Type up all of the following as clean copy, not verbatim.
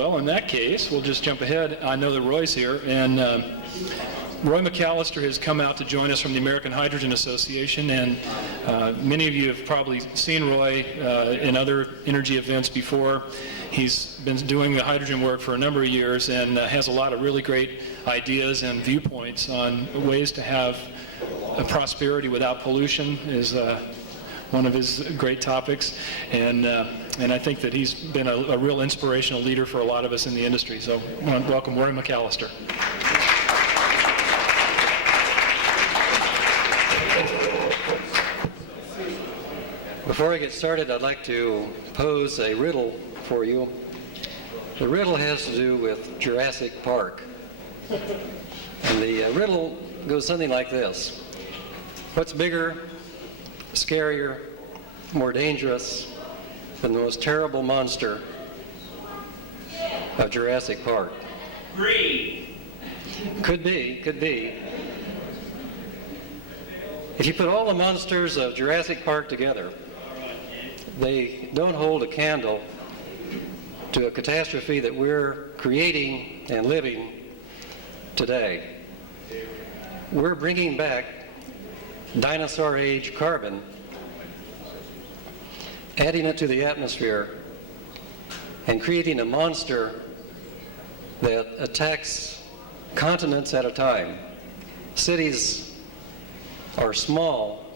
Well, in that case, we'll just jump ahead. I know that Roy's here, and Roy McAlister has come out to join us from the American Hydrogen Association, and many of you have probably seen Roy in other energy events before. He's been doing the hydrogen work for a number of years and has a lot of really great ideas and viewpoints on ways to have a prosperity without pollution is one of his great topics, and I think that he's been a real inspirational leader for a lot of us in the industry. So I want to welcome Roy McAlister. Before I get started, I'd like to pose a riddle for you. The riddle has to do with Jurassic Park. And the riddle goes something like this. What's bigger, scarier, more dangerous than the most terrible monster of Jurassic Park? Greed. Could be, could be. If you put all the monsters of Jurassic Park together, they don't hold a candle to a catastrophe that we're creating and living today. We're bringing back dinosaur age carbon, adding it to the atmosphere, and creating a monster that attacks continents at a time. Cities are small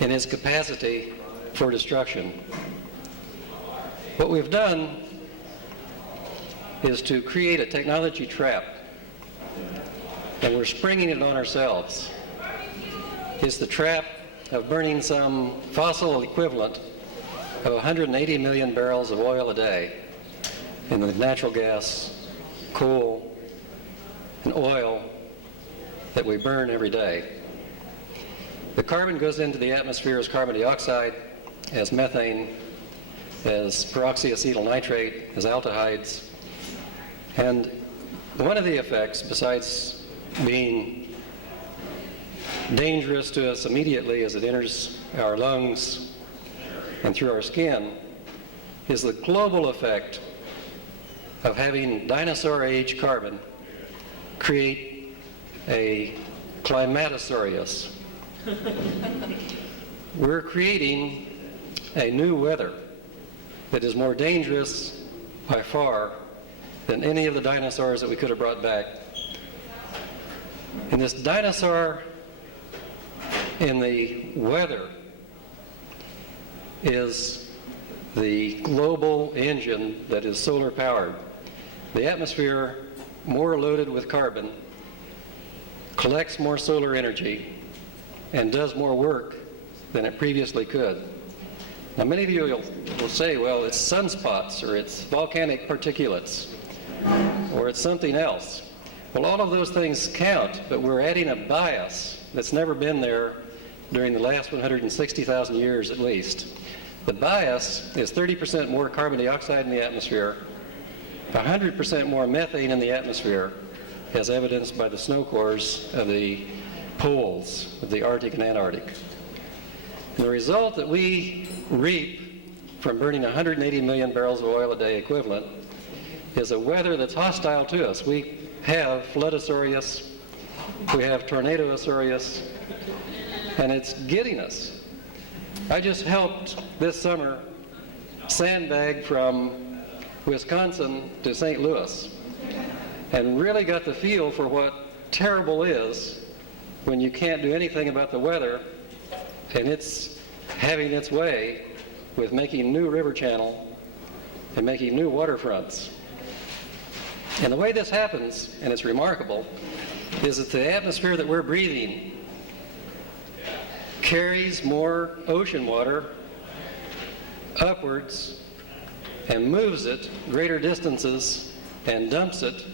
in its capacity for destruction. What we've done is to create a technology trap, and we're springing it on ourselves. It's the trap of burning some fossil equivalent of 180 million barrels of oil a day in the natural gas, coal, and oil that we burn every day. The carbon goes into the atmosphere as carbon dioxide, as methane, as peroxyacetyl nitrate, as aldehydes. And one of the effects, besides being dangerous to us immediately as it enters our lungs and through our skin, is the global effect of having dinosaur age carbon create a climatosaurus. We're creating a new weather that is more dangerous by far than any of the dinosaurs that we could have brought back. And this dinosaur in the weather is the global engine that is solar powered. The atmosphere, more loaded with carbon, collects more solar energy and does more work than it previously could. Now, many of you will say, well, it's sunspots, or it's volcanic particulates, or it's something else. Well, all of those things count, but we're adding a bias that's never been there during the last 160,000 years at least. The bias is 30% more carbon dioxide in the atmosphere, 100% more methane in the atmosphere, as evidenced by the snow cores of the poles of the Arctic and Antarctic. And the result that we reap from burning 180 million barrels of oil a day equivalent is a weather that's hostile to us. We have floodosaurus, we have tornadosaurus, and it's getting us. I just helped this summer sandbag from Wisconsin to St. Louis and really got the feel for what terrible is when you can't do anything about the weather, and it's having its way with making new river channel and making new waterfronts. And the way this happens, and it's remarkable, is that the atmosphere that we're breathing carries more ocean water upwards and moves it greater distances and dumps it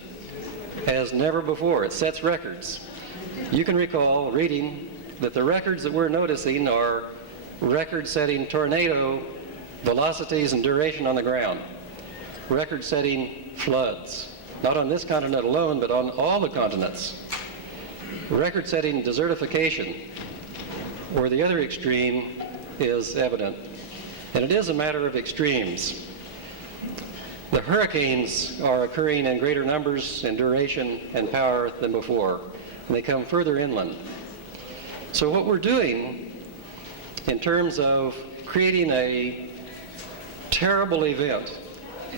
as never before. It sets records. You can recall reading that the records that we're noticing are record-setting tornado velocities and duration on the ground, record-setting floods, not on this continent alone, but on all the continents, record-setting desertification, where the other extreme is evident. And it is a matter of extremes. The hurricanes are occurring in greater numbers and duration and power than before, and they come further inland. So what we're doing in terms of creating a terrible event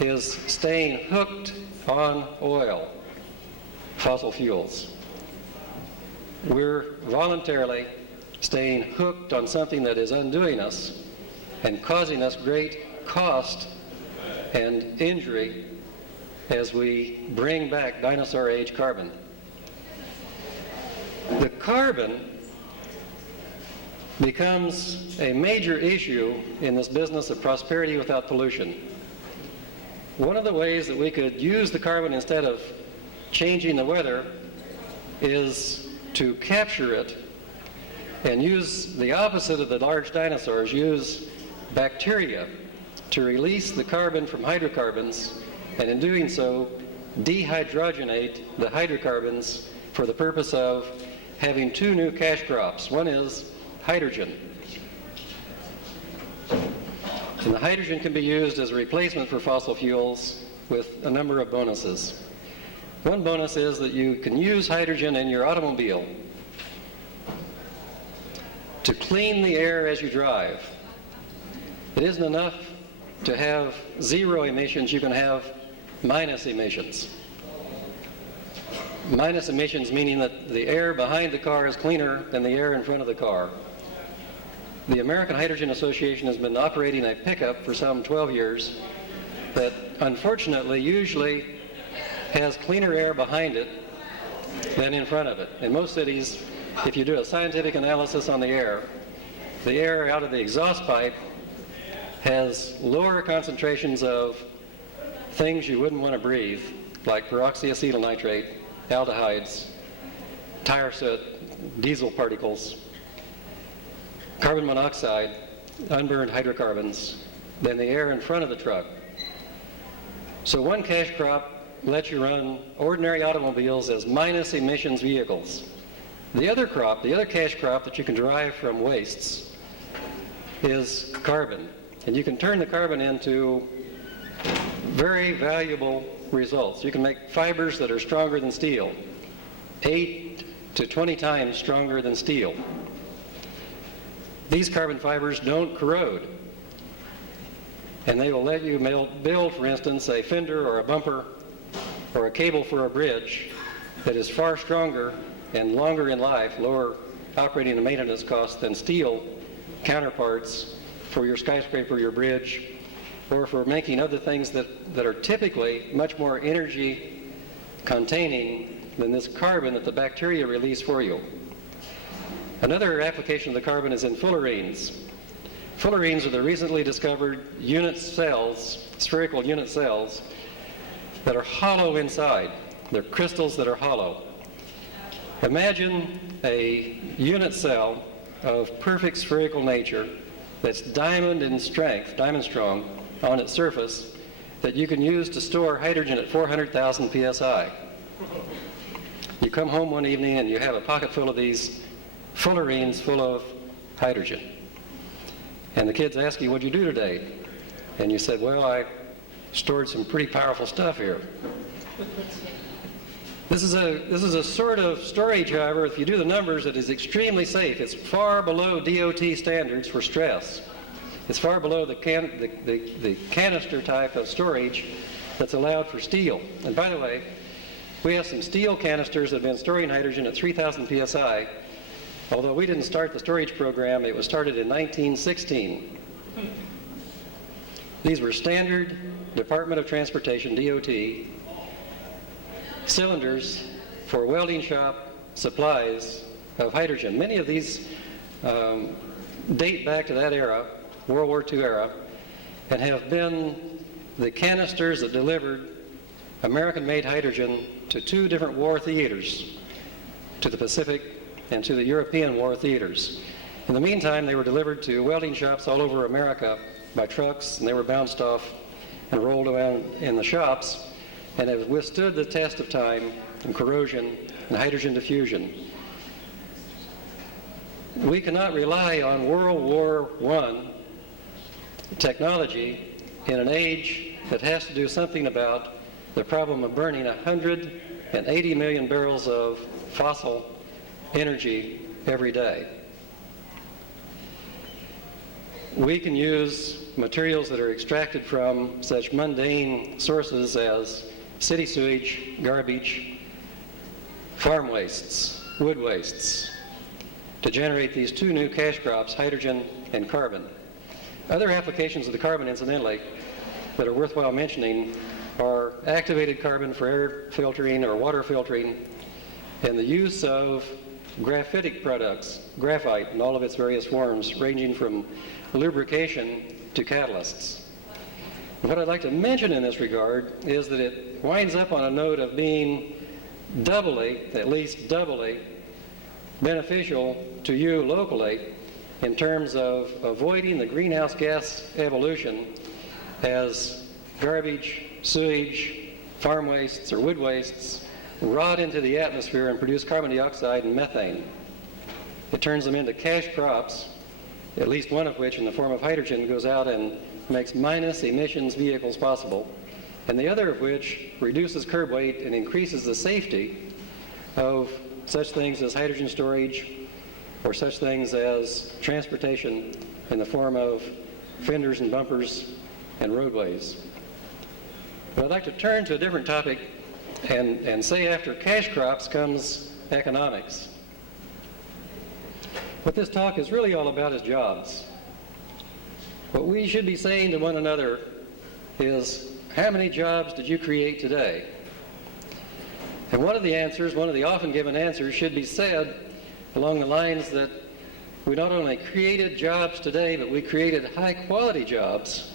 is staying hooked on oil, fossil fuels. We're voluntarily staying hooked on something that is undoing us and causing us great cost and injury as we bring back dinosaur age carbon. The carbon becomes a major issue in this business of prosperity without pollution. One of the ways that we could use the carbon instead of changing the weather is to capture it and use the opposite of the large dinosaurs, use bacteria to release the carbon from hydrocarbons, and in doing so, dehydrogenate the hydrocarbons for the purpose of having two new cash crops. One is hydrogen. And the hydrogen can be used as a replacement for fossil fuels with a number of bonuses. One bonus is that you can use hydrogen in your automobile to clean the air as you drive. It isn't enough to have zero emissions, you can have minus emissions. Minus emissions meaning that the air behind the car is cleaner than the air in front of the car. The American Hydrogen Association has been operating a pickup for some 12 years that unfortunately usually has cleaner air behind it than in front of it. In most cities, if you do a scientific analysis on the air out of the exhaust pipe has lower concentrations of things you wouldn't want to breathe, like peroxyacetyl nitrate, aldehydes, tire soot, diesel particles, carbon monoxide, unburned hydrocarbons, than the air in front of the truck. So one cash crop lets you run ordinary automobiles as minus emissions vehicles. The other crop, the other cash crop that you can derive from wastes is carbon. And you can turn the carbon into very valuable results. You can make fibers that are stronger than steel, 8 to 20 times stronger than steel. These carbon fibers don't corrode. And they will let you build, for instance, a fender or a bumper or a cable for a bridge that is far stronger and longer in life, lower operating and maintenance costs than steel counterparts for your skyscraper, your bridge, or for making other things that are typically much more energy containing than this carbon that the bacteria release for you. Another application of the carbon is in fullerenes. Fullerenes are the recently discovered unit cells, spherical unit cells, that are hollow inside. They're crystals that are hollow. Imagine a unit cell of perfect spherical nature that's diamond in strength, diamond strong, on its surface, that you can use to store hydrogen at 400,000 psi. You come home one evening and you have a pocket full of these fullerenes full of hydrogen. And the kids ask you, what'd you do today? And you said, well, I stored some pretty powerful stuff here. This is a sort of storage, however, if you do the numbers, it is extremely safe. It's far below DOT standards for stress. It's far below the canister type of storage that's allowed for steel. And by the way, we have some steel canisters that have been storing hydrogen at 3,000 psi. Although we didn't start the storage program, it was started in 1916. These were standard Department of Transportation, DOT, cylinders for welding shop supplies of hydrogen. Many of these date back to that era, World War II era, and have been the canisters that delivered American-made hydrogen to two different war theaters, to the Pacific and to the European war theaters. In the meantime, they were delivered to welding shops all over America by trucks, and they were bounced off and rolled around in the shops, and have withstood the test of time and corrosion and hydrogen diffusion. We cannot rely on World War I technology in an age that has to do something about the problem of burning 180 million barrels of fossil energy every day. We can use materials that are extracted from such mundane sources as city sewage, garbage, farm wastes, wood wastes, to generate these two new cash crops, hydrogen and carbon. Other applications of the carbon, incidentally, that are worthwhile mentioning are activated carbon for air filtering or water filtering, and the use of graphitic products, graphite in all of its various forms, ranging from lubrication to catalysts. What I'd like to mention in this regard is that it winds up on a note of being doubly, at least doubly, beneficial to you locally in terms of avoiding the greenhouse gas evolution as garbage, sewage, farm wastes, or wood wastes rot into the atmosphere and produce carbon dioxide and methane. It turns them into cash crops, at least one of which, in the form of hydrogen, goes out and makes minus emissions vehicles possible, and the other of which reduces curb weight and increases the safety of such things as hydrogen storage or such things as transportation in the form of fenders and bumpers and roadways. But I'd like to turn to a different topic and say after cash crops comes economics. What this talk is really all about is jobs. What we should be saying to one another is, how many jobs did you create today? And one of the answers, one of the often given answers, should be said along the lines that we not only created jobs today, but we created high-quality jobs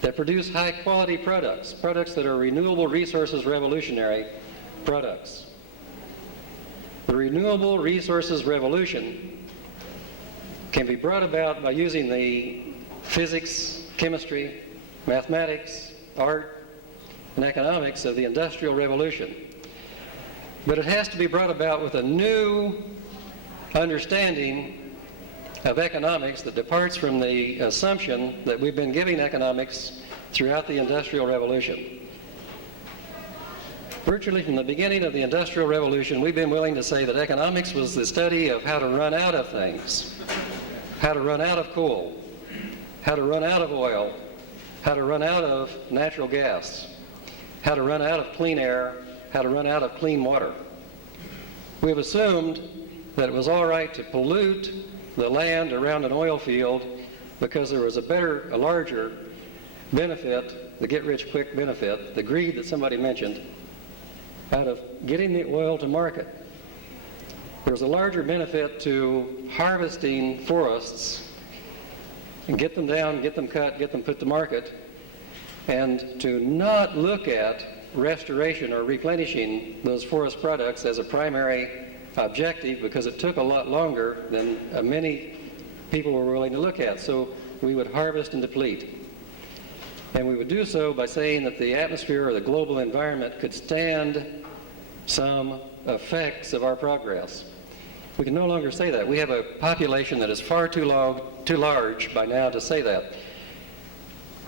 that produce high-quality products, products that are renewable resources revolutionary products. The renewable resources revolution can be brought about by using the physics, chemistry, mathematics, art, and economics of the Industrial Revolution. But it has to be brought about with a new understanding of economics that departs from the assumption that we've been giving economics throughout the Industrial Revolution. Virtually from the beginning of the Industrial Revolution, we've been willing to say that economics was the study of how to run out of things, how to run out of coal, how to run out of oil, how to run out of natural gas, how to run out of clean air, how to run out of clean water. We've assumed that it was all right to pollute the land around an oil field because there was a larger benefit, the get-rich-quick benefit, the greed that somebody mentioned, out of getting the oil to market. There was a larger benefit to harvesting forests and get them down, get them cut, get them put to market, and to not look at restoration or replenishing those forest products as a primary objective because it took a lot longer than many people were willing to look at. So we would harvest and deplete. And we would do so by saying that the atmosphere or the global environment could stand some effects of our progress. We can no longer say that. We have a population that is far too large by now to say that.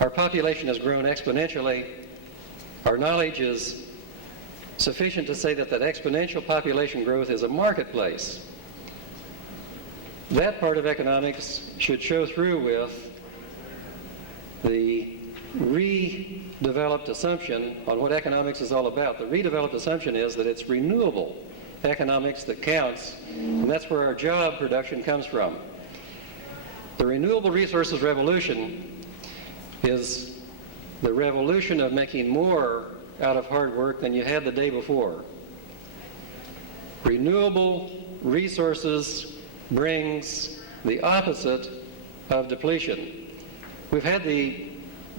Our population has grown exponentially. Our knowledge is sufficient to say that that exponential population growth is a marketplace. That part of economics should show through with the redeveloped assumption on what economics is all about. The redeveloped assumption is that it's renewable economics that counts, and that's where our job production comes from. The Renewable Resources Revolution is the revolution of making more out of hard work than you had the day before. Renewable resources brings the opposite of depletion. We've had the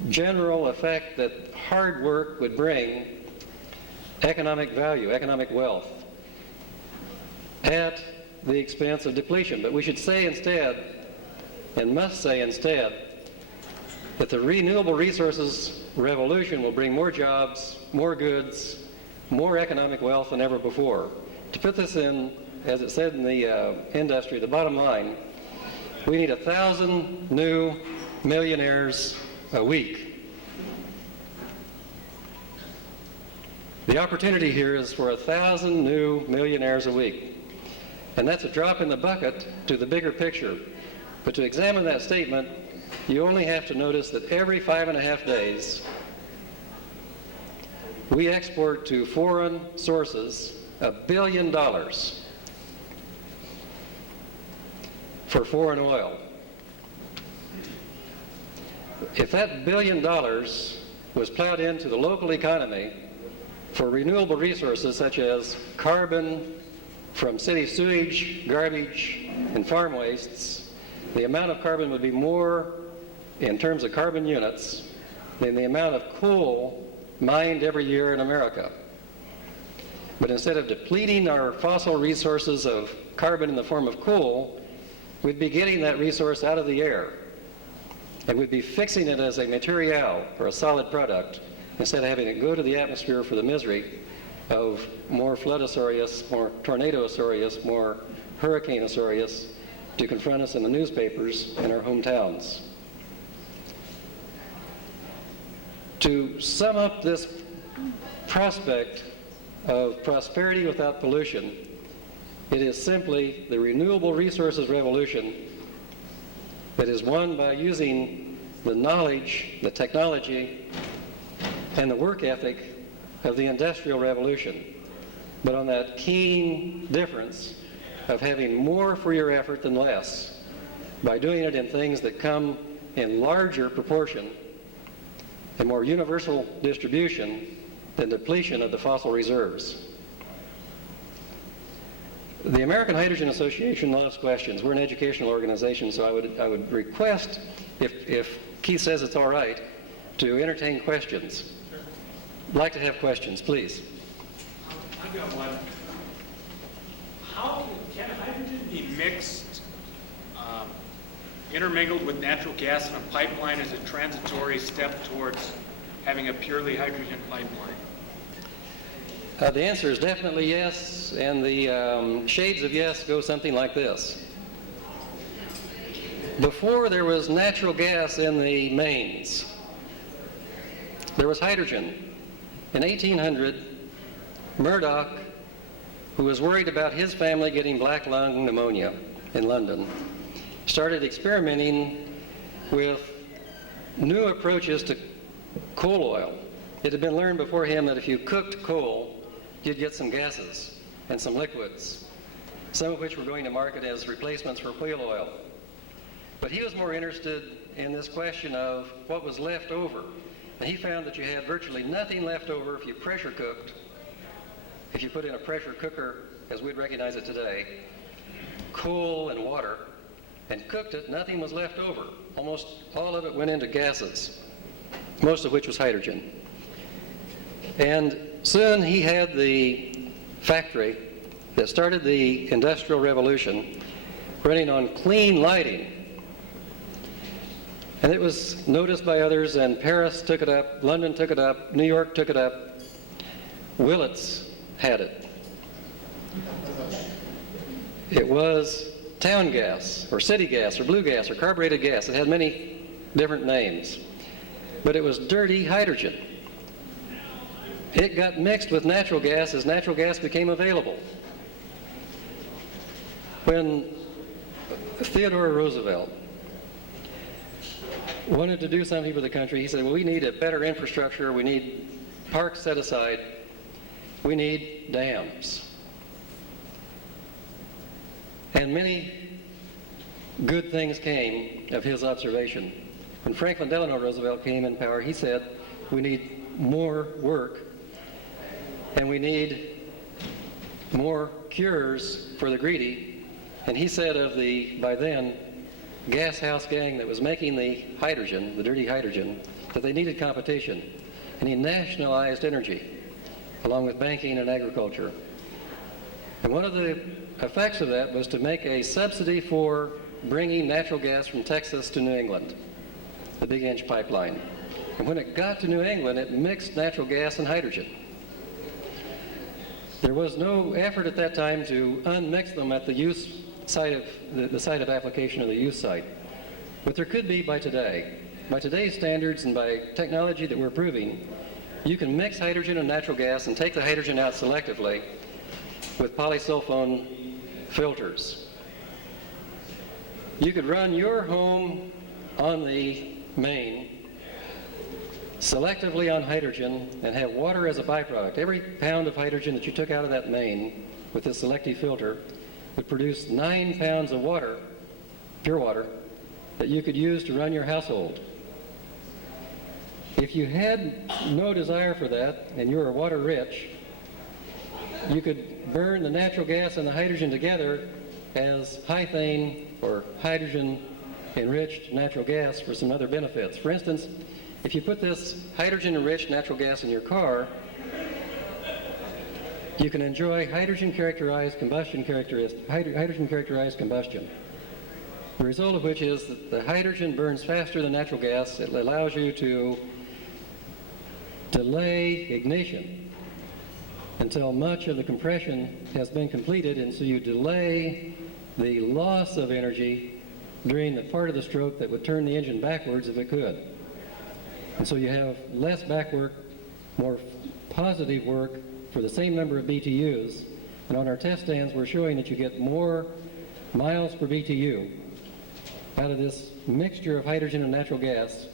general effect that hard work would bring economic value, economic wealth, at the expense of depletion. But we should say instead, and must say instead, that the renewable resources revolution will bring more jobs, more goods, more economic wealth than ever before. To put this in, as it said in the industry, the bottom line, we need 1,000 new millionaires a week. The opportunity here is for 1,000 new millionaires a week. And that's a drop in the bucket to the bigger picture. But to examine that statement, you only have to notice that every 5.5 days, we export to foreign sources $1 billion for foreign oil. If that $1 billion was plowed into the local economy for renewable resources such as carbon from city sewage, garbage, and farm wastes, the amount of carbon would be more in terms of carbon units than the amount of coal mined every year in America. But instead of depleting our fossil resources of carbon in the form of coal, we'd be getting that resource out of the air. And we'd be fixing it as a material or a solid product instead of having it go to the atmosphere for the misery of more floodosaurus, more tornadosaurus, more hurricaneosaurus to confront us in the newspapers in our hometowns. To sum up this prospect of prosperity without pollution, it is simply the renewable resources revolution that is won by using the knowledge, the technology, and the work ethic of the Industrial Revolution, but on that keen difference of having more for your effort than less, by doing it in things that come in larger proportion and more universal distribution than depletion of the fossil reserves. The American Hydrogen Association loves questions. We're an educational organization, so I would request, if Keith says it's all right, to entertain questions. I'd like to have questions, please. I've got one. How can hydrogen be mixed, intermingled with natural gas in a pipeline as a transitory step towards having a purely hydrogen pipeline? The answer is definitely yes, and the shades of yes go something like this. Before there was natural gas in the mains, there was hydrogen. In 1800, Murdoch, who was worried about his family getting black lung pneumonia in London, started experimenting with new approaches to coal oil. It had been learned before him that if you cooked coal, you'd get some gases and some liquids, some of which were going to market as replacements for whale oil. But he was more interested in this question of what was left over. And he found that you had virtually nothing left over if you pressure cooked, if you put in a pressure cooker, as we'd recognize it today, coal and water, and cooked it, nothing was left over. Almost all of it went into gases, most of which was hydrogen. And soon he had the factory that started the Industrial Revolution running on clean lighting. And it was noticed by others, and Paris took it up, London took it up, New York took it up. Willits had it. It was town gas, or city gas, or blue gas, or carbureted gas. It had many different names. But it was dirty hydrogen. It got mixed with natural gas as natural gas became available. When Theodore Roosevelt wanted to do something for the country, he said, well, we need a better infrastructure, we need parks set aside, we need dams. And many good things came of his observation. When Franklin Delano Roosevelt came in power, he said, we need more work, and we need more cures for the greedy. And he said of the, by then, gas house gang that was making the hydrogen, the dirty hydrogen, that they needed competition. And he nationalized energy, along with banking and agriculture. And one of the effects of that was to make a subsidy for bringing natural gas from Texas to New England, the Big Inch pipeline. And when it got to New England, it mixed natural gas and hydrogen. There was no effort at that time to unmix them at the use site of the site of application of the use site. But there could be by today. By today's standards and by technology that we're proving, You can mix hydrogen and natural gas and take the hydrogen out selectively with polysulfone filters. You could run your home on the main selectively on hydrogen and have water as a byproduct. Every pound of hydrogen that you took out of that main with this selective filter would produce 9 pounds of water, pure water, that you could use to run your household. If you had no desire for that and you were water rich, you could burn the natural gas and the hydrogen together as hythane or hydrogen enriched natural gas for some other benefits. For instance, if you put this hydrogen-enriched natural gas in your car, you can enjoy hydrogen-characterized combustion. The result of which is that the hydrogen burns faster than natural gas. It allows you to delay ignition until much of the compression has been completed, and so you delay the loss of energy during the part of the stroke that would turn the engine backwards if it could. And so you have less back work, more positive work for the same number of BTUs. And on our test stands, we're showing that you get more miles per BTU out of this mixture of hydrogen and natural gas,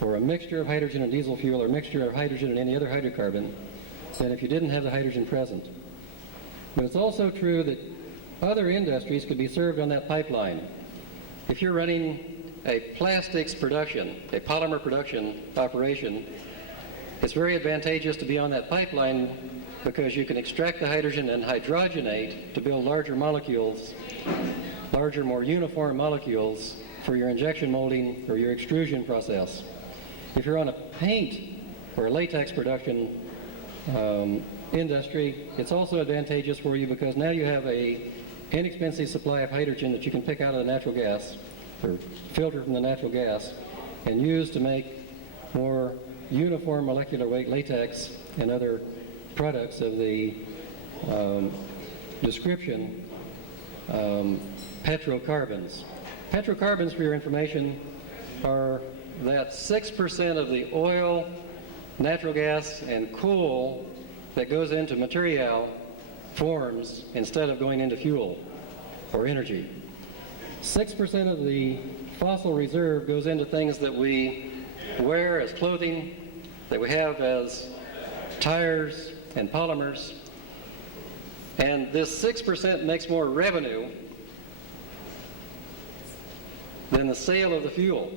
or a mixture of hydrogen and diesel fuel, or a mixture of hydrogen and any other hydrocarbon, than if you didn't have the hydrogen present. But it's also true that other industries could be served on that pipeline. If you're running a plastics production, a polymer production operation, it's very advantageous to be on that pipeline because you can extract the hydrogen and hydrogenate to build larger molecules, larger, more uniform molecules for your injection molding or your extrusion process. If you're on a paint or a latex production industry, it's also advantageous for you because now you have a inexpensive supply of hydrogen that you can pick out of the natural gas or filter from the natural gas and use to make more uniform molecular weight latex and other products of the description petrocarbons. Petrocarbons, for your information, are that 6% of the oil, natural gas, and coal that goes into material forms instead of going into fuel or energy. 6% of the fossil reserve goes into things that we wear as clothing, that we have as tires and polymers. And this 6% makes more revenue than the sale of the fuel,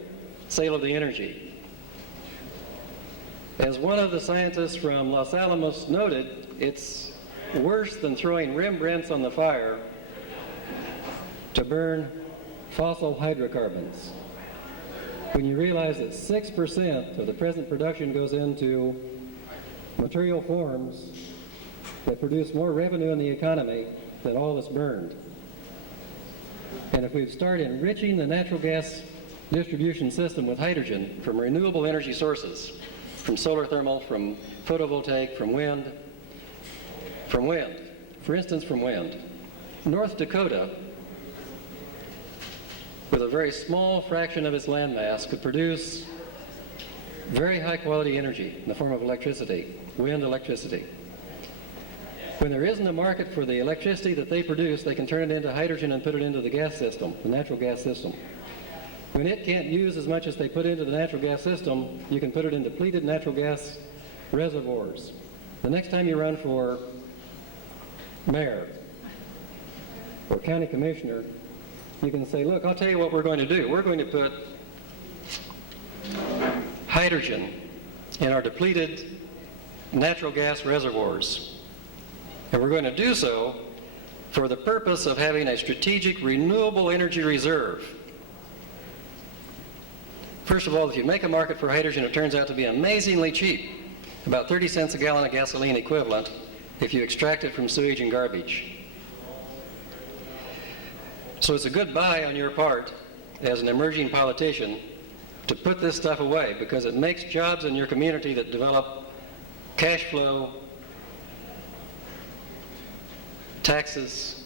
sale of the energy. As one of the scientists from Los Alamos noted, it's worse than throwing Rembrandts on the fire to burn fossil hydrocarbons. When you realize that 6% of the present production goes into material forms that produce more revenue in the economy than all that's burned. And if we start enriching the natural gas distribution system with hydrogen from renewable energy sources, from solar thermal, from photovoltaic, from wind, for instance, from wind. North Dakota, with a very small fraction of its landmass, could produce very high quality energy in the form of electricity, wind electricity. When there isn't a market for the electricity that they produce, they can turn it into hydrogen and put it into the gas system, the natural gas system. When it can't use as much as they put into the natural gas system, you can put it in depleted natural gas reservoirs. The next time you run for mayor or county commissioner, you can say, look, I'll tell you what we're going to do. We're going to put hydrogen in our depleted natural gas reservoirs. And we're going to do so for the purpose of having a strategic renewable energy reserve. First of all, if you make a market for hydrogen, it turns out to be amazingly cheap, about 30 cents a gallon of gasoline equivalent if you extract it from sewage and garbage. So it's a good buy on your part as an emerging politician to put this stuff away because it makes jobs in your community that develop cash flow, taxes,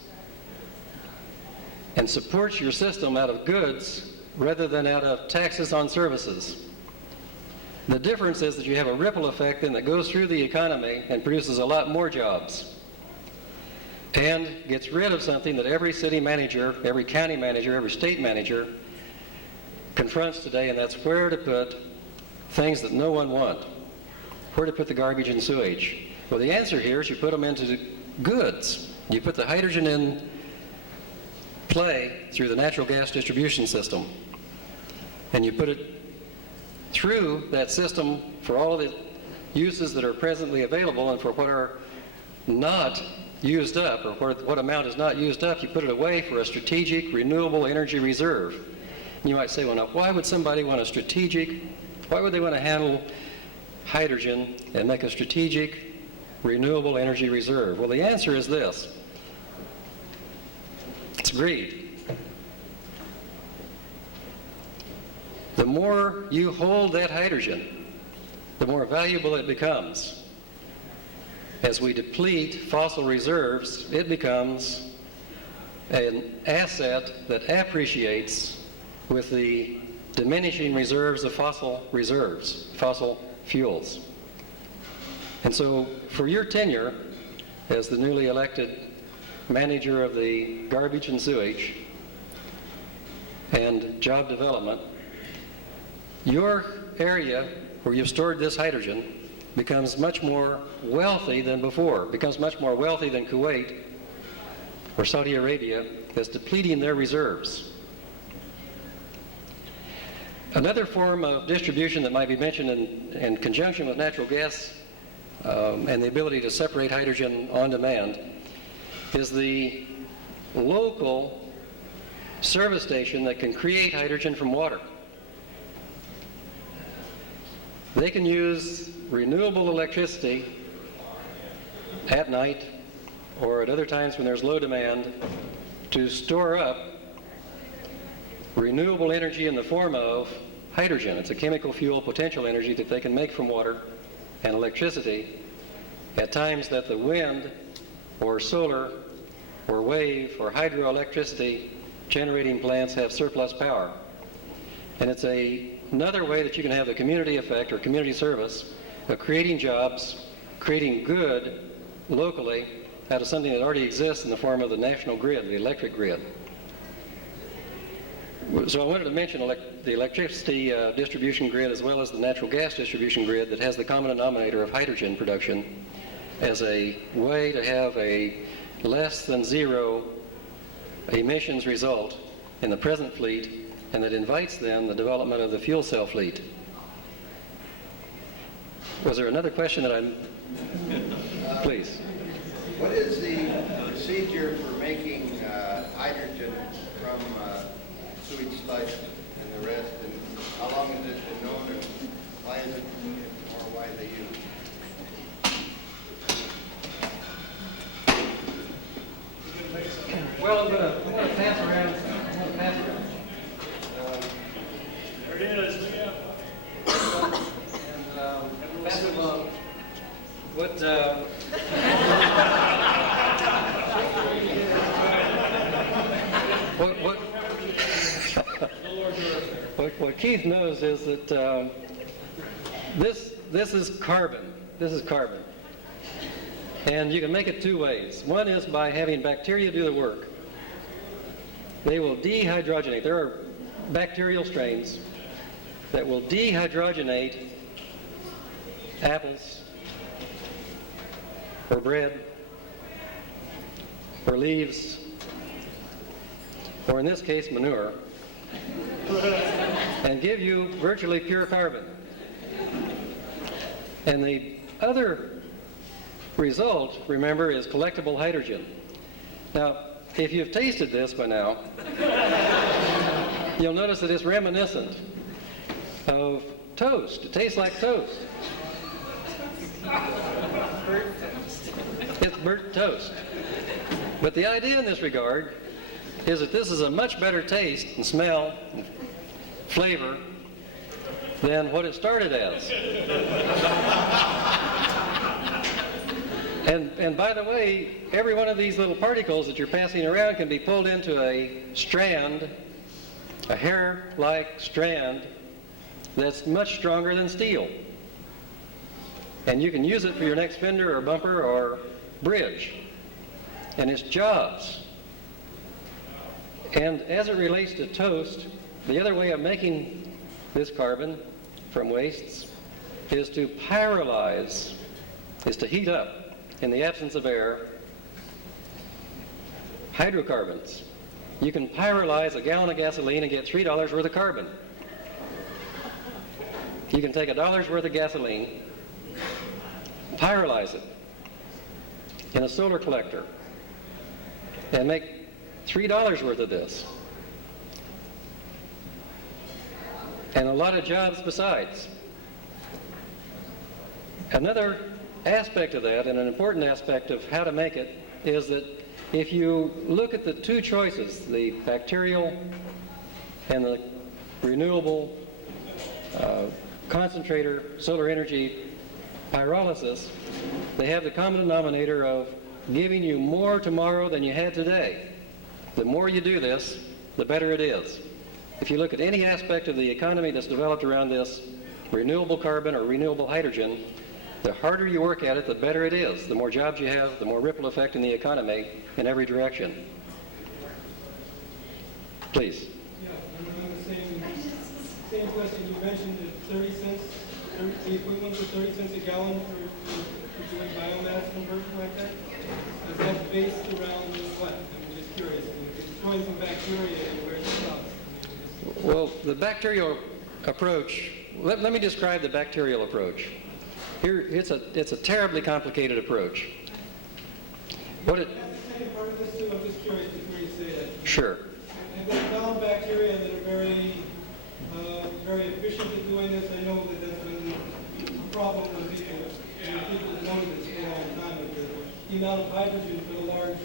and supports your system out of goods rather than out of taxes on services. The difference is that you have a ripple effect then that goes through the economy and produces a lot more jobs and gets rid of something that every city manager, every county manager, every state manager confronts today, and that's where to put things that no one wants. Where to put the garbage and sewage. Well, the answer here is you put them into the goods. You put the hydrogen in play through the natural gas distribution system, and you put it through that system for all of the uses that are presently available, and for what are not used up, or what amount is not used up, you put it away for a strategic renewable energy reserve. And you might say, well, now, why would somebody want a strategic, why would they want to handle hydrogen and make a strategic renewable energy reserve? Well, the answer is this. It's greed. The more you hold that hydrogen, the more valuable it becomes. As we deplete fossil reserves, it becomes an asset that appreciates with the diminishing reserves of fossil fuels. And so for your tenure as the newly elected manager of the garbage and sewage and job development, your area where you've stored this hydrogen becomes much more wealthy than before, becomes much more wealthy than Kuwait or Saudi Arabia that's depleting their reserves. Another form of distribution that might be mentioned in conjunction with natural gas and the ability to separate hydrogen on demand is the local service station that can create hydrogen from water. They can use renewable electricity at night or at other times when there's low demand to store up renewable energy in the form of hydrogen. It's a chemical fuel potential energy that they can make from water and electricity at times that the wind or solar or wave or hydroelectricity generating plants have surplus power. And it's another way that you can have a community effect or community service of creating jobs, creating good locally out of something that already exists in the form of the national grid, the electric grid. So I wanted to mention the electricity distribution grid as well as the natural gas distribution grid that has the common denominator of hydrogen production as a way to have a less than zero emissions result in the present fleet, and that invites then the development of the fuel cell fleet. Was there another question that I'm... Please. What is the procedure for making hydrogen from sewage sludge and the rest, and how long has it been known, and why is it more widely used? Well, I'm going to pass around. There it is. Look out. And pass it along. What Keith knows is that this is carbon. This is carbon. And you can make it two ways. One is by having bacteria do the work. They will dehydrogenate. There are bacterial strains that will dehydrogenate apples or bread or leaves, or in this case manure, and give you virtually pure carbon. And the other result, remember, is collectible hydrogen. Now, if you've tasted this by now, you'll notice that it's reminiscent of toast. It tastes like toast. It's burnt toast. But the idea in this regard is that this is a much better taste and smell and flavor than what it started as. And by the way, every one of these little particles that you're passing around can be pulled into a strand, a hair-like strand that's much stronger than steel. And you can use it for your next fender or bumper or bridge. And it's jobs. And as it relates to toast, the other way of making this carbon from wastes is to pyrolyze, is to heat up, in the absence of air, hydrocarbons. You can pyrolyze a gallon of gasoline and get $3 worth of carbon. You can take $1 worth of gasoline, pyrolyze it in a solar collector, and make $3 worth of this. And a lot of jobs besides. Another aspect of that, and an important aspect of how to make it, is that if you look at the two choices, the bacterial and the renewable concentrator solar energy pyrolysis, they have the common denominator of giving you more tomorrow than you had today. The more you do this, the better it is. If you look at any aspect of the economy that's developed around this renewable carbon or renewable hydrogen, the harder you work at it, the better it is. The more jobs you have, the more ripple effect in the economy in every direction. Please. Yeah, on the same question, you mentioned that 30 cents, the equivalent of 30 cents a gallon for doing biomass conversion like that? Is that based around what? I'm just curious. It's destroying some bacteria and where it stops. Well, the bacterial approach, let me describe the bacterial approach. Here, it's a terribly complicated approach. What it... That's the second part of this too. I'm just curious before you say that. Sure. And there's found bacteria that are very efficient at doing this. I know that that's been a problem with people have known this for a long time. But the amount of hydrogen for the large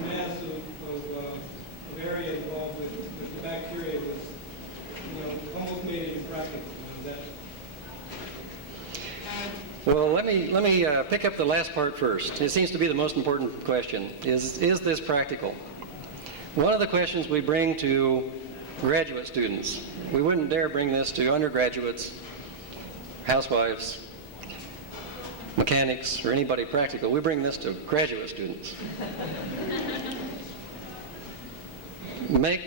mass of area involved with the bacteria was, almost made it impractical. Well, let me pick up the last part first. It seems to be the most important question. Is this practical? One of the questions we bring to graduate students, we wouldn't dare bring this to undergraduates, housewives, mechanics, or anybody practical. We bring this to graduate students. Make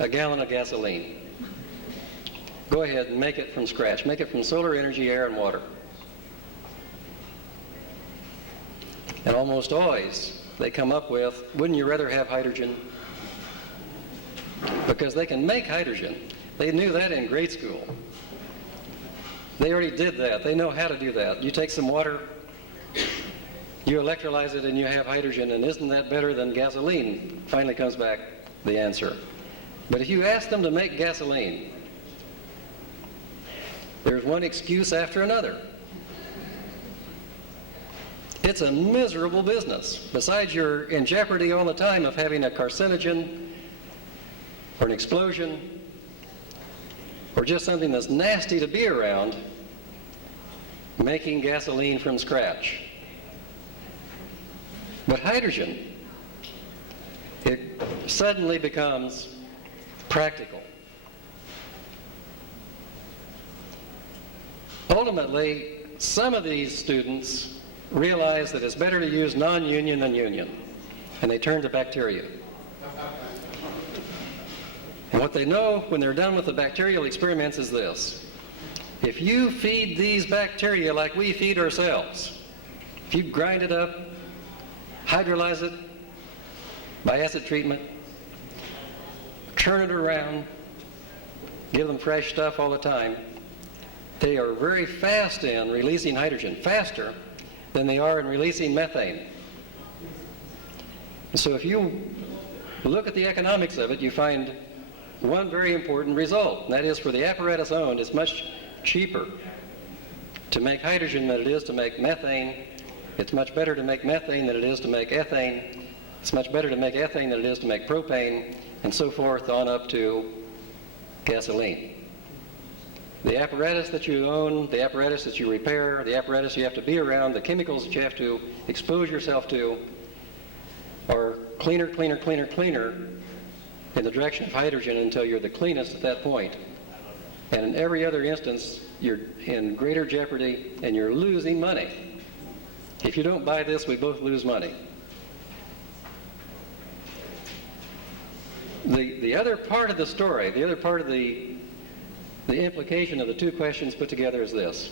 a gallon of gasoline. Go ahead and make it from scratch. Make it from solar energy, air, and water. And almost always, they come up with, wouldn't you rather have hydrogen? Because they can make hydrogen. They knew that in grade school. They already did that. They know how to do that. You take some water, you electrolyze it, and you have hydrogen, and isn't that better than gasoline? Finally comes back the answer. But if you ask them to make gasoline, there's one excuse after another. It's a miserable business. Besides, you're in jeopardy all the time of having a carcinogen or an explosion or just something that's nasty to be around, making gasoline from scratch. But hydrogen, it suddenly becomes practical. Ultimately, some of these students realize that it's better to use non-union than union, and they turn to bacteria. And what they know when they're done with the bacterial experiments is this. If you feed these bacteria like we feed ourselves, if you grind it up, hydrolyze it by acid treatment, turn it around, give them fresh stuff all the time, they are very fast in releasing hydrogen, faster than they are in releasing methane. So if you look at the economics of it, you find one very important result, and that is for the apparatus owned, it's much cheaper to make hydrogen than it is to make methane. It's much better to make methane than it is to make ethane. It's much better to make ethane than it is to make propane, and so forth on up to gasoline. The apparatus that you own, the apparatus that you repair, the apparatus you have to be around, the chemicals that you have to expose yourself to are cleaner, cleaner, cleaner, cleaner in the direction of hydrogen until you're the cleanest at that point. And in every other instance, you're in greater jeopardy and you're losing money. If you don't buy this, we both lose money. The other part of the story, the other part of the implication of the two questions put together is this.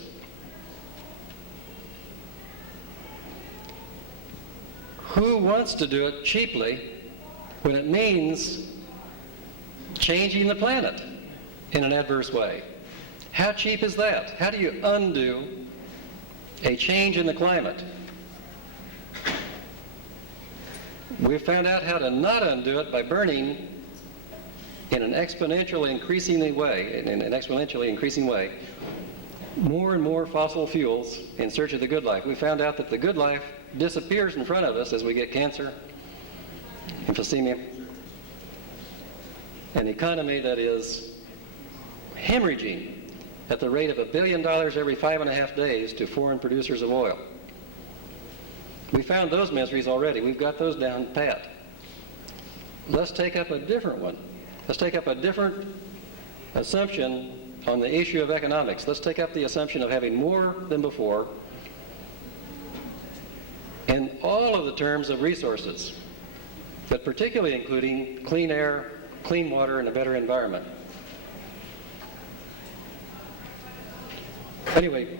Who wants to do it cheaply when it means changing the planet in an adverse way? How cheap is that? How do you undo a change in the climate? We've found out how to not undo it by burning in an exponentially increasing way, more and more fossil fuels in search of the good life. We found out that the good life disappears in front of us as we get cancer, emphysema, an economy that is hemorrhaging at the rate of $1 billion every 5.5 days to foreign producers of oil. We found those miseries already. We've got those down pat. Let's take up a different one. Let's take up a different assumption on the issue of economics. Let's take up the assumption of having more than before in all of the terms of resources, but particularly including clean air, clean water, and a better environment. Anyway,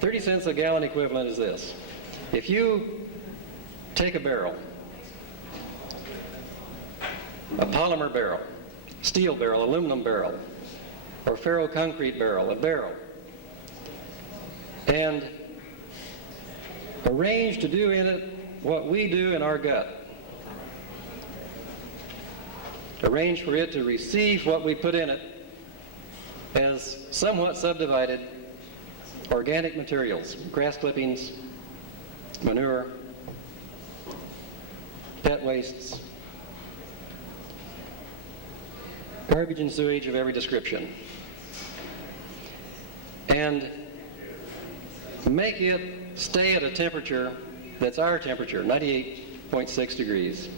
30 cents a gallon equivalent is this. If you take a barrel, a polymer barrel, steel barrel, aluminum barrel, or ferroconcrete barrel, a barrel, and arrange to do in it what we do in our gut. Arrange for it to receive what we put in it as somewhat subdivided organic materials, grass clippings, manure, pet wastes, garbage and sewage of every description, and make it stay at a temperature that's our temperature, 98.6 degrees.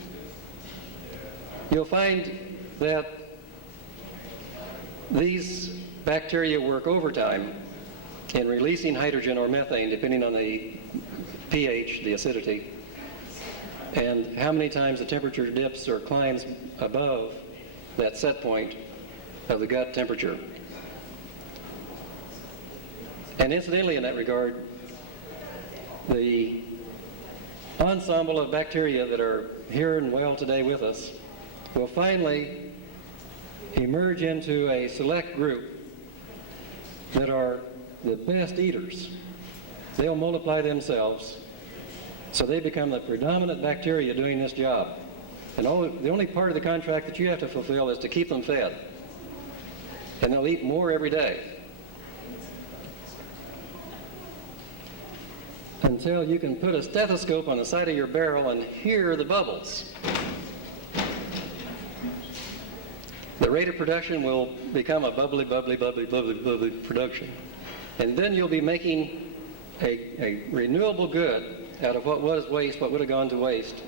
You'll find that these bacteria work overtime in releasing hydrogen or methane, depending on the pH, the acidity, and how many times the temperature dips or climbs above that set point of the gut temperature. And incidentally, in that regard, the ensemble of bacteria that are here and well today with us will finally emerge into a select group that are the best eaters. They'll multiply themselves, so they become the predominant bacteria doing this job. And the only part of the contract that you have to fulfill is to keep them fed. And they'll eat more every day, until you can put a stethoscope on the side of your barrel and hear the bubbles. The rate of production will become a bubbly, bubbly, bubbly, bubbly, bubbly production. And then you'll be making a renewable good out of what was waste, what would have gone to waste.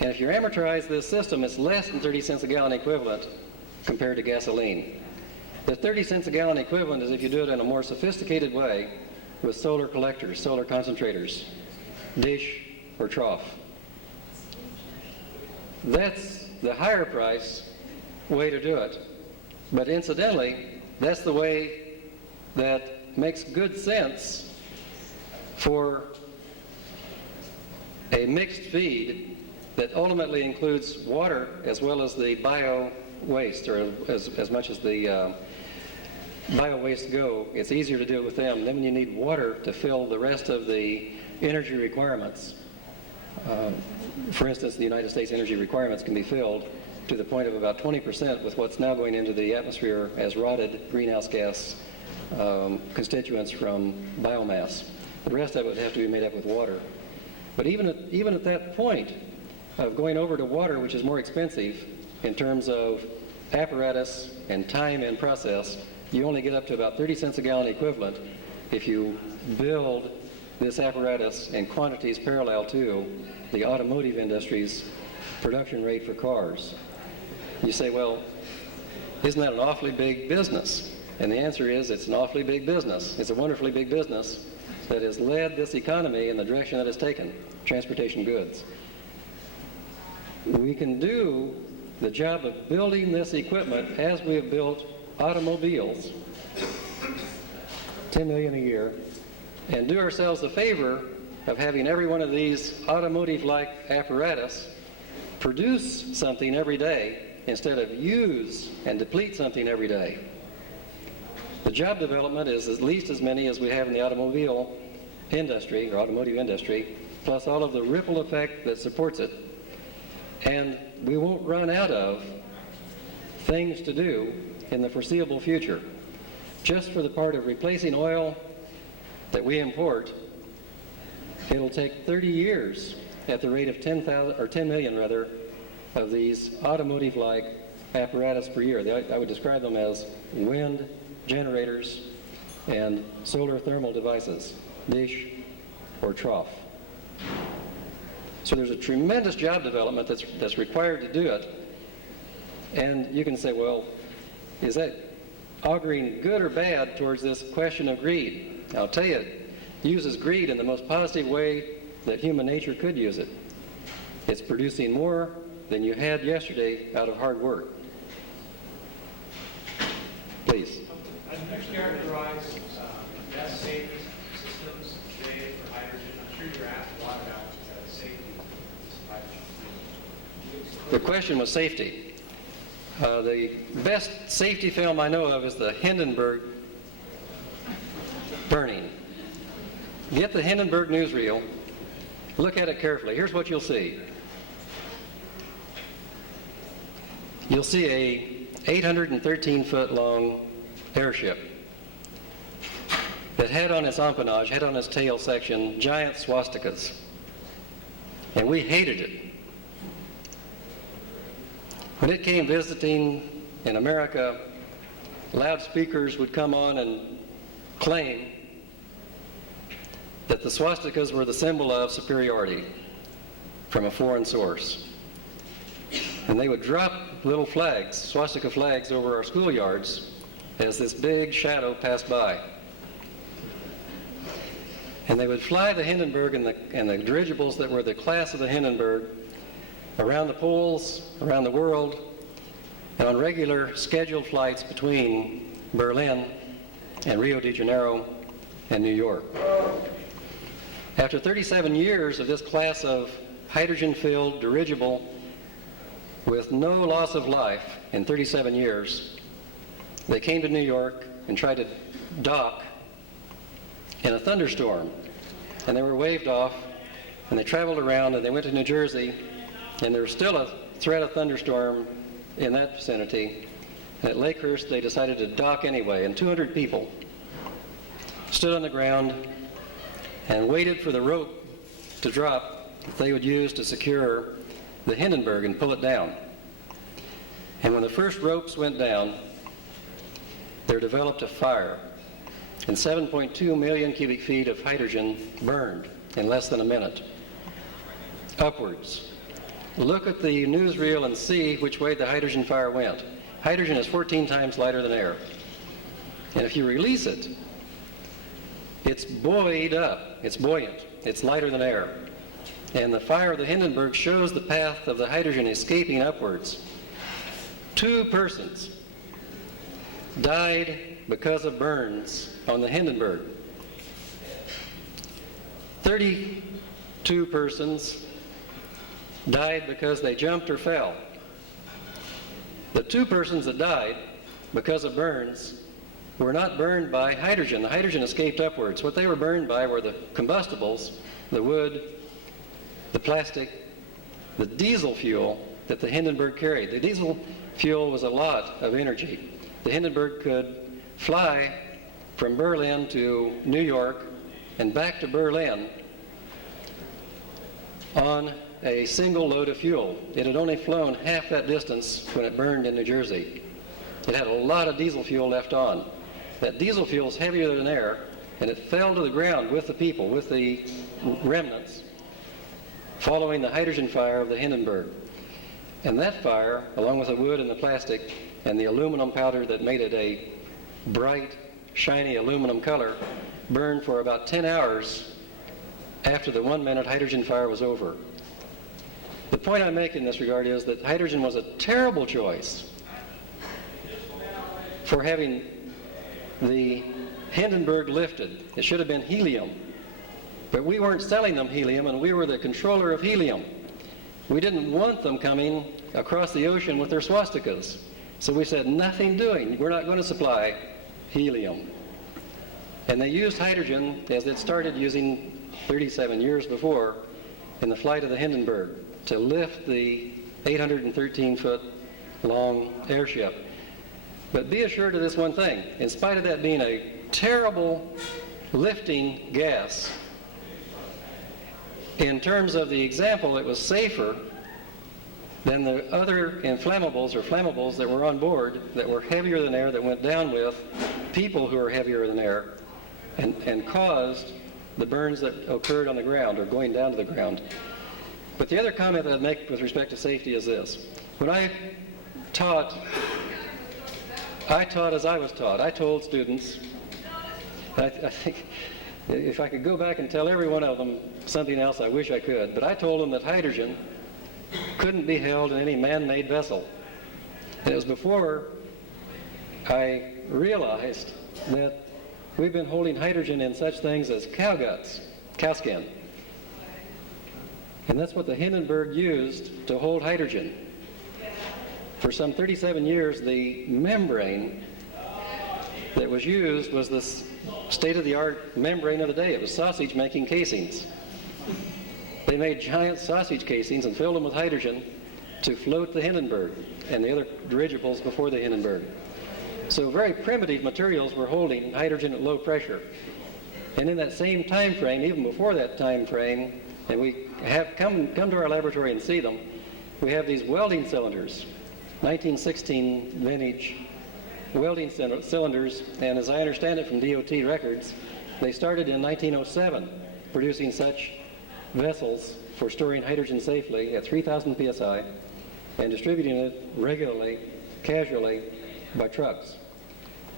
And if you amortize this system, it's less than 30 cents a gallon equivalent compared to gasoline. The 30 cents a gallon equivalent is if you do it in a more sophisticated way with solar collectors, solar concentrators, dish or trough. That's the higher price way to do it. But incidentally, that's the way that makes good sense for a mixed feed that ultimately includes water as well as the bio waste, or as much as the bio waste go. It's easier to deal with them. Then when you need water to fill the rest of the energy requirements, for instance, the United States energy requirements can be filled to the point of about 20% with what's now going into the atmosphere as rotted greenhouse gas constituents from biomass. The rest of it would have to be made up with water. But even at that point of going over to water, which is more expensive in terms of apparatus and time and process, you only get up to about 30 cents a gallon equivalent if you build this apparatus in quantities parallel to the automotive industry's production rate for cars. You say, well, isn't that an awfully big business? And the answer is it's an awfully big business. It's a wonderfully big business that has led this economy in the direction that it's taken, transportation goods. We can do the job of building this equipment as we have built automobiles, 10 million a year, and do ourselves the favor of having every one of these automotive-like apparatus produce something every day instead of use and deplete something every day. The job development is at least as many as we have in the automobile industry, or automotive industry, plus all of the ripple effect that supports it. And we won't run out of things to do in the foreseeable future. Just for the part of replacing oil that we import, it'll take 30 years at the rate of 10 million rather, of these automotive-like apparatus per year. I would describe them as wind generators and solar thermal devices, dish or trough. So there's a tremendous job development that's required to do it. And you can say, well, is that auguring good or bad towards this question of greed? I'll tell you, it uses greed in the most positive way that human nature could use it. It's producing more than you had yesterday out of hard work. Please. I'd characterize best safe systems today for hydrogen. I'm sure you're asked a lot about safety of hydrogen. The question was safety. The best safety film I know of is the Hindenburg burning. Get the Hindenburg newsreel, look at it carefully. Here's what you'll see. You'll see a 813-foot long airship that had on its empennage, had on its tail section, giant swastikas. And we hated it. When it came visiting in America, loudspeakers would come on and claim that the swastikas were the symbol of superiority from a foreign source. And they would drop little flags, swastika flags, over our schoolyards as this big shadow passed by. And they would fly the Hindenburg and the dirigibles that were the class of the Hindenburg around the poles, around the world, and on regular scheduled flights between Berlin and Rio de Janeiro and New York. After 37 years of this class of hydrogen-filled dirigible with no loss of life in 37 years, they came to New York and tried to dock in a thunderstorm. And they were waved off, and they traveled around, and they went to New Jersey, and there was still a threat of thunderstorm in that vicinity. And at Lakehurst, they decided to dock anyway, and 200 people stood on the ground and waited for the rope to drop that they would use to secure the Hindenburg and pull it down. And when the first ropes went down, there developed a fire, and 7.2 million cubic feet of hydrogen burned in less than a minute, upwards. Look at the newsreel and see which way the hydrogen fire went. Hydrogen is 14 times lighter than air. And if you release it, it's buoyed up, it's buoyant, it's lighter than air. And the fire of the Hindenburg shows the path of the hydrogen escaping upwards. 2 persons died because of burns on the Hindenburg. 32 persons died because they jumped or fell. The 2 persons that died because of burns were not burned by hydrogen. The hydrogen escaped upwards. What they were burned by were the combustibles, the wood, the plastic, the diesel fuel that the Hindenburg carried. The diesel fuel was a lot of energy. The Hindenburg could fly from Berlin to New York and back to Berlin on a single load of fuel. It had only flown half that distance when it burned in New Jersey. It had a lot of diesel fuel left on. That diesel fuel is heavier than air, and it fell to the ground with the people, with the remnants, following the hydrogen fire of the Hindenburg. And that fire, along with the wood and the plastic and the aluminum powder that made it a bright, shiny aluminum color, burned for about 10 hours after the 1-minute hydrogen fire was over. The point I make in this regard is that hydrogen was a terrible choice for having the Hindenburg lifted. It should have been helium. But we weren't selling them helium, and we were the controller of helium. We didn't want them coming across the ocean with their swastikas. So we said, nothing doing. We're not going to supply helium. And they used hydrogen as it started using 37 years before in the flight of the Hindenburg to lift the 813-foot long airship. But be assured of this one thing. In spite of that being a terrible lifting gas, in terms of the example, it was safer than the other inflammables or flammables that were on board that were heavier than air, that went down with people who are heavier than air and caused the burns that occurred on the ground or going down to the ground. But the other comment that I'd make with respect to safety is this. When I taught as I was taught. I told students, I think if I could go back and tell every one of them something else, I wish I could, but I told them that hydrogen couldn't be held in any man-made vessel. And it was before I realized that we've been holding hydrogen in such things as cow guts, cow skin. And that's what the Hindenburg used to hold hydrogen. For some 37 years, the membrane that was used was this state-of-the-art membrane of the day. It was sausage-making casings. They made giant sausage casings and filled them with hydrogen to float the Hindenburg and the other dirigibles before the Hindenburg. So very primitive materials were holding hydrogen at low pressure. And in that same time frame, even before that time frame, and we have come to our laboratory and see them, we have these welding cylinders, 1916 vintage welding cylinders, and as I understand it from DOT records, they started in 1907 producing such vessels for storing hydrogen safely at 3,000 psi and distributing it regularly, casually, by trucks.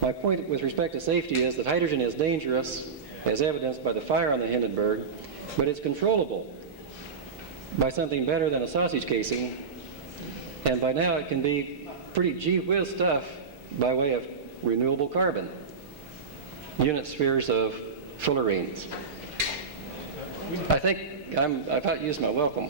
My point with respect to safety is that hydrogen is dangerous, as evidenced by the fire on the Hindenburg, but it's controllable by something better than a sausage casing, and by now it can be pretty gee-whiz stuff by way of renewable carbon, unit spheres of fullerenes. I think I've outused my welcome.